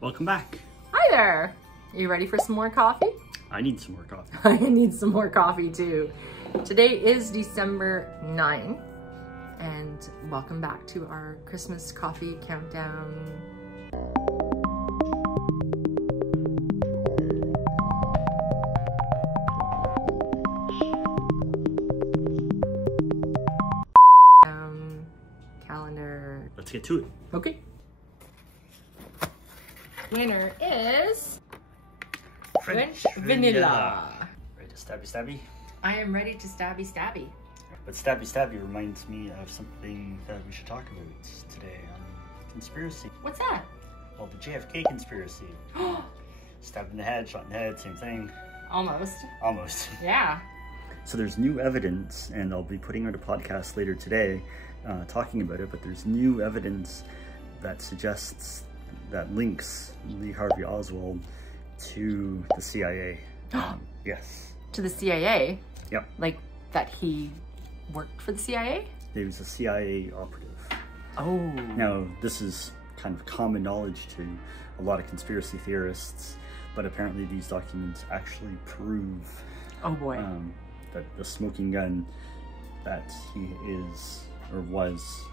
Welcome back. Hi there. Are you ready for some more coffee? I need some more coffee. I need some more coffee too. Today is December 9th, and welcome back to our Christmas coffee countdown. Calendar. Let's get to it. Okay. Winner is French vanilla. Ready to stabby stabby? I am ready to stabby stabby. But stabby stabby reminds me of something that we should talk about today on conspiracy. What's that? Well, the JFK conspiracy. Stabbed in the head, shot in the head, same thing. Almost. Almost. Yeah. So there's new evidence, and I'll be putting out a podcast later today talking about it, but there's new evidence that suggests that links Lee Harvey Oswald to the CIA. Yes. To the CIA? Yep. Like that he worked for the CIA? He was a CIA operative. Oh. Now, this is kind of common knowledge to a lot of conspiracy theorists, but apparently these documents actually prove oh boy. That the smoking gun, that he is or was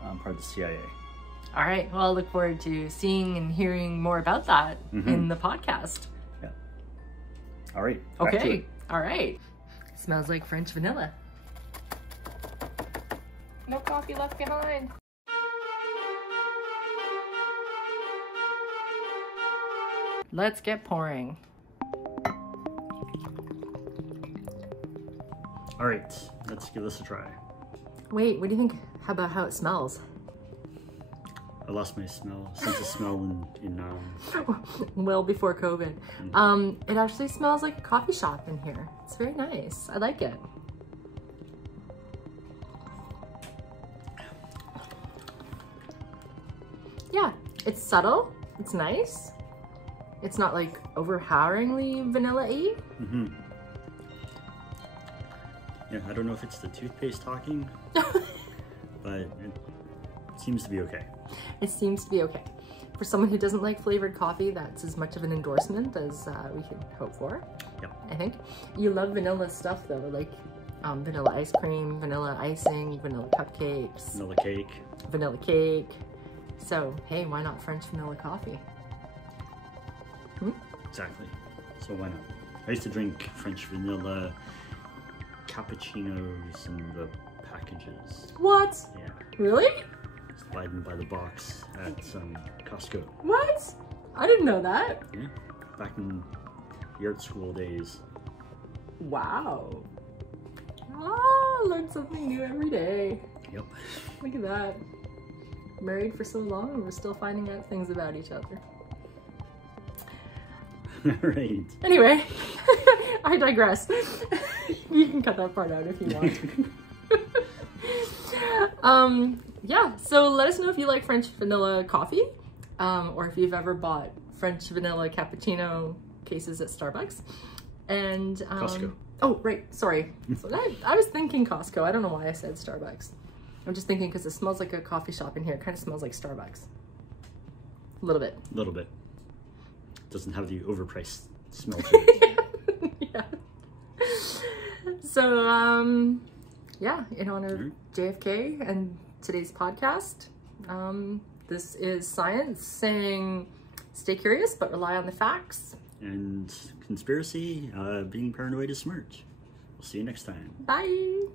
part of the CIA. All right, well, I'll look forward to seeing and hearing more about that in the podcast. Yeah. All right. Okay. All right. Smells like French vanilla. No coffee left behind. Let's get pouring. All right, let's give this a try. Wait, what do you think about how it smells? I lost my sense of smell in well before COVID. It actually smells like a coffee shop in here. It's very nice. I like it. Yeah, it's subtle. It's nice. It's not like overpoweringly vanilla-y. Yeah, I don't know if it's the toothpaste talking, but it seems to be okay. It seems to be okay. For someone who doesn't like flavored coffee, that's as much of an endorsement as we could hope for. Yep. I think. You love vanilla stuff though, like vanilla ice cream, vanilla icing, vanilla cupcakes. Vanilla cake. Vanilla cake. So, hey, why not French vanilla coffee? Exactly. So why not? I used to drink French vanilla cappuccinos in the packages. What? Yeah. Really? Just buy them by the box at Costco. What? I didn't know that. Yeah. Back in the art school days. Wow. Oh, learn something new every day. Yep. Look at that. Married for so long and we're still finding out things about each other. Right. Anyway, I digress. You can cut that part out if you want. Yeah, so let us know if you like French vanilla coffee, or if you've ever bought French vanilla cappuccino cases at Starbucks. And Costco. Oh, right, sorry. So I was thinking Costco. I don't know why I said Starbucks. I'm just thinking because it smells like a coffee shop in here. It kind of smells like Starbucks. A little bit. A little bit. Doesn't have the overpriced smell to it. Yeah. So, yeah, in honor of JFK and today's podcast, this is science saying stay curious but rely on the facts. And conspiracy, being paranoid is smart. We'll see you next time. Bye.